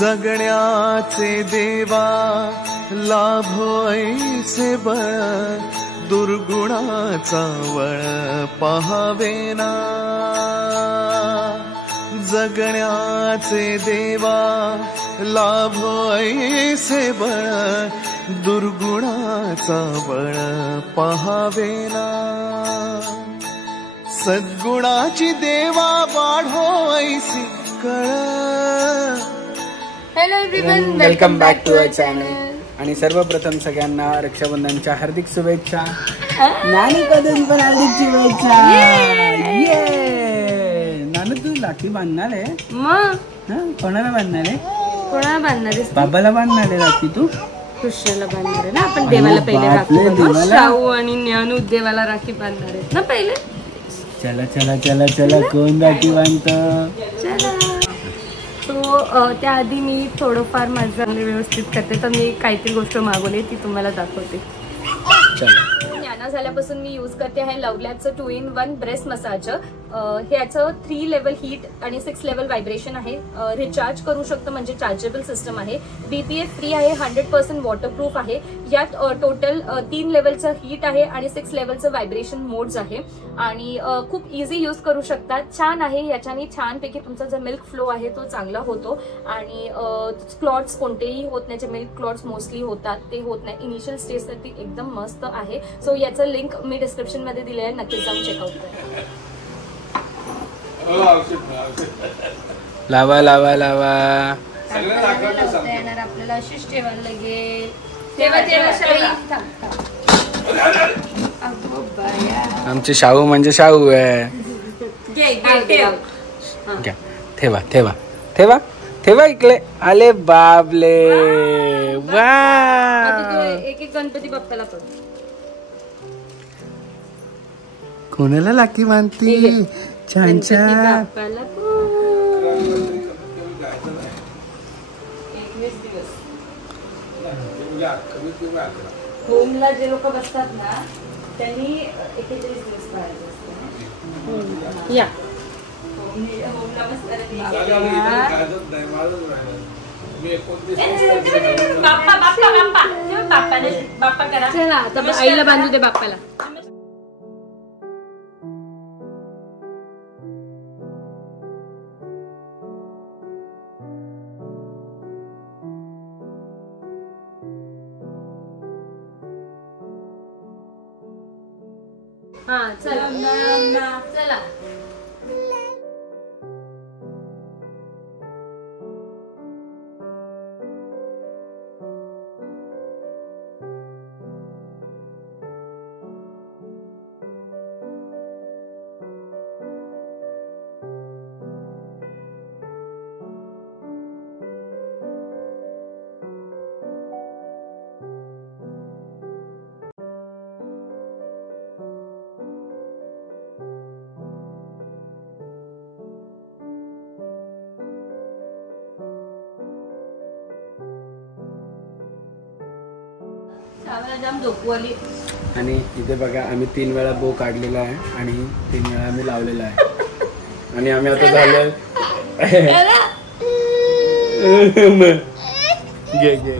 जगण्याचे देवा लाभो ऐसे बळ दुर्गुणाचा वळ पहावेना जगण्याचे देवा लाभो ऐसे बळ दुर्गुणाचा बळ पहावेना सद्गुणाची देवा वाढो ऐसी कळ. Hello everyone, welcome back to our channel. आणि सर्वप्रथम सगळ्यांना रक्षाबंधनच्या हार्दिक शुभेच्छा. नानी कडून पण हार्दिक शुभेच्छा. नानू तू राखी बांधणार आहे मग? कोणाला बांधणार आहे? कोणाला बांधणार आहे? बाबाला बांधणार आहे राखी. तू कृष्णाला बांधणार आहे ना. आपण देवाला पहिले राखी बांधू. शाहू आणि ज्ञानू देवाला राखी बांधणार आहेत ना पहिले. चला चला चला चला कोण राखी बांधत? चला. सो त्याआधी मी थोडंफार माझं व्यवस्थित करते, तर मी काहीतरी गोष्ट मागवली ती तुम्हाला दाखवते. ज्ञाना झाल्यापासून मी यूज करते आहे लवलॅकचं 2-in-1 ब्रेस्ट मसाजर. ह्याचं 3 लेवल हीट आणि 6 लेवल व्हायब्रेशन आहे. रिचार्ज करू शकतो, म्हणजे चार्जेबल सिस्टम आहे. BPF फ्री आहे, 100% वॉटरप्रूफ आहे. यात टोटल 3 लेवलचं हीट आहे आणि 6 लेवलचं व्हायब्रेशन मोड्स आहे आणि खूप इझी यूज करू शकतात. छान आहे. याच्याने छानपैकी तुमचा जो मिल्क फ्लो आहे तो चांगला होतो आणि क्लॉट्स कोणतेही होत नाही. जे मिल्क क्लॉट्स मोस्टली होतात ते होत नाही. इनिशियल स्टेजसाठी एकदम मस्त आहे. सो याचं लिंक मी डिस्क्रिप्शन मध्ये दिले आहे, नक्कीच जाऊन चेकआउट करा. लावा लावा लावा. आपल्याला अशीच ठेवायला लागेल. आमचे शाहू म्हणजे शाहू आहे. ठेवा ठेवा ठेवा ठेवा इकडे. आले बाबले वा. एक एक गणपती बाप्पाला पण. कोणाला राखी बांधती? छान छान. होमला जे लोक बसतात ना त्यांनी 41 दिवस पाळायचे असते. या होमला बसतात. बाप्पा करा. चला आता आईला बांधू दे बाप्पाला. हा चला चला. आणि इथे बघा आम्ही 3 वेळा बो काढलेला आहे आणि 3 वेळा आम्ही लावलेला आहे आणि आम्ही आता झालं. घे घे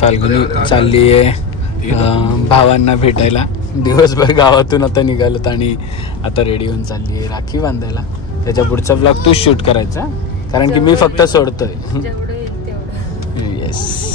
फाल्गुनी चालली आहे भावांना भेटायला. दिवसभर गावातून आता निघालोत आणि आता रेडी होऊन चालली आहे राखी बांधायला. त्याच्या पुढचा ब्लॉग तूच शूट करायचा, कारण की मी फक्त सोडतोय. येस.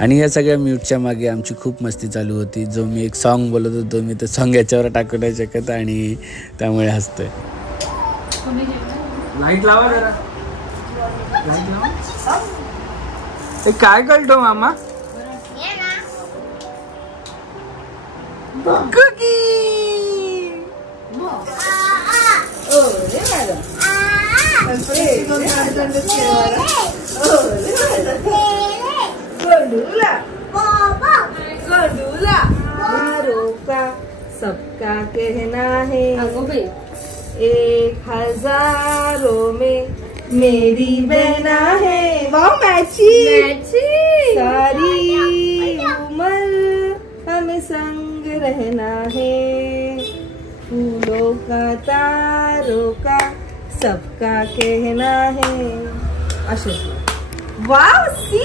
आणि या सगळ्या म्यूटच्या मागे आमची खूप मस्ती चालू होती. जो मी एक सॉन्ग बोलत होतो, मी ते सॉन्ग याच्यावर टाकू नाही शकत आणि त्यामुळे हसतोय. लाईट लावा जरा. लाईट लावा. ते काय कळतो मामा? कुकी. सबका कहना है अगो बाई 1000 में मेरी बहना है। वाह मैची सारी उम्र हमें संग रहना है, फूलों का तारों का सबका कहना है। अशोक वाह सी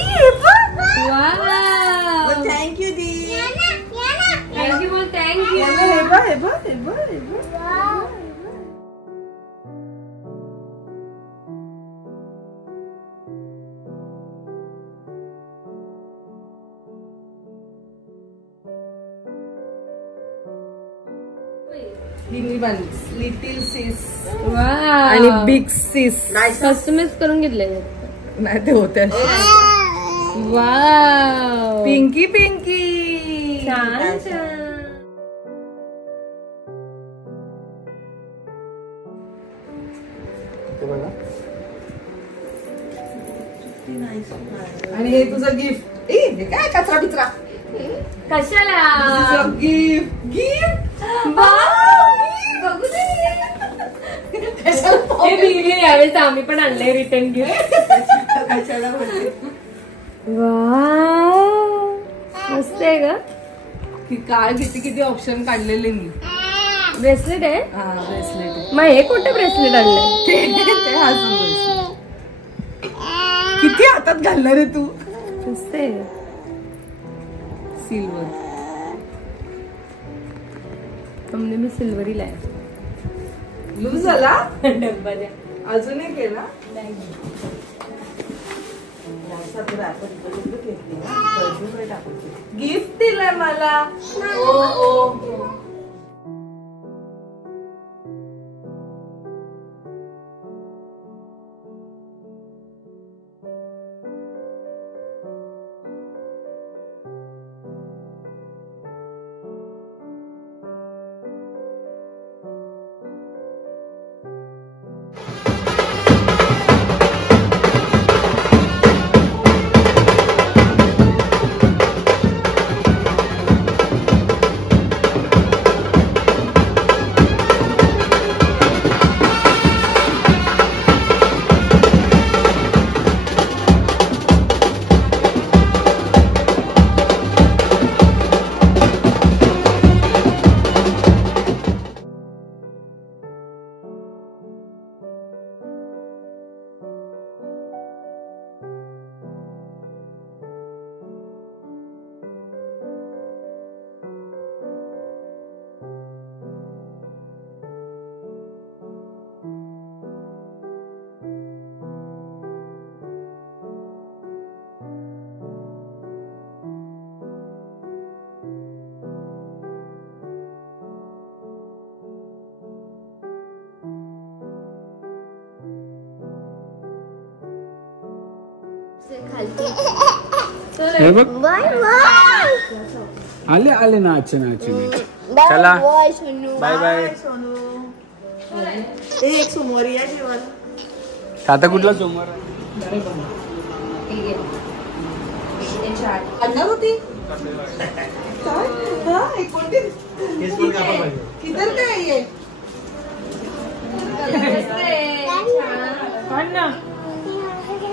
थँक यू दी थँक्यू बोल थँक्यू लिटिल सिस वा आणि बिग सिस कस्टमाइज करून घेतले नाही ते होते वाव पिंकी पिंकी छान छान आणि हे तुझं गिफ्ट हे काय कचरा बिचरा कशाला गिफ्ट गिफ्ट बघू दे हे बिले यावेळेस आम्ही पण आणलंय रिटर्न गिफ्ट कशाला म्हणते वाव मस्त आहे ग की काय किती किती ऑप्शन काढलेले मी ब्रेसलेट आहे हा ब्रेसलेट मग हे कुठे ब्रेसलेट आणलंय ते हसून bracelet. किती हातात घालणार आहे तू मस्त आहे सिल्वर म्हणजे मी सिल्वरीला आहे लूज झाला डब्बा द्या अजूनही केला गिफ्ट दिलंय मला हे बघ आले आले नाचे नाचे चला बाय बाय एक सोमवारी या जेवायला आता कुठला सोमवार आणणार होती किधर काय ये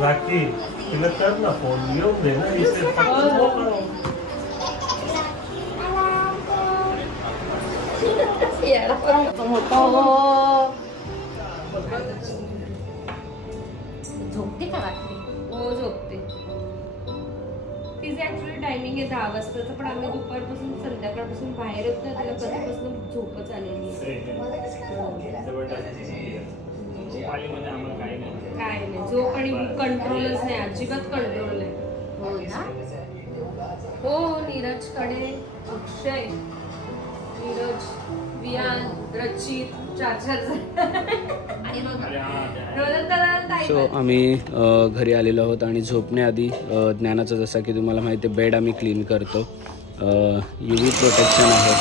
राखी तिला कर ना फोन येऊन दे ना इथे झोपते का रात्री हो झोपते तिचे ऍक्च्युली टायमिंग आहे 10 वाजताचं पण आम्ही दुपारपासून संध्याकाळपासून बाहेर येत ना त्याला कधीपासून झोपच आलेली आहे काय नाही झोप आणि कंट्रोलच नाही अजिबात कंट्रोल आहे हो नीरजकडे अक्षय नीरज वियान रचित 4 आणि सो आम्ही घरी आलेलो आहोत आणि झोपण्याआधी ज्ञानाचं जसं की तुम्हाला माहिती आहे बेड आम्ही क्लीन करतो UV प्रोटेक्शन आहे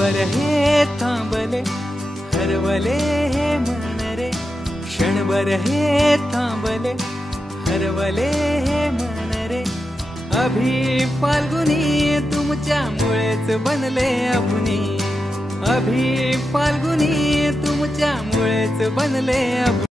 क्षणभर हे थांबले हरवले हे मन रे क्षणभर हे थांबले हरवले हे मन रे अभि फाल्गुनी तुमच्यामुळेच बनले अभुनी अभि फाल्गुनी तुमच्यामुळेच बनले अभुनी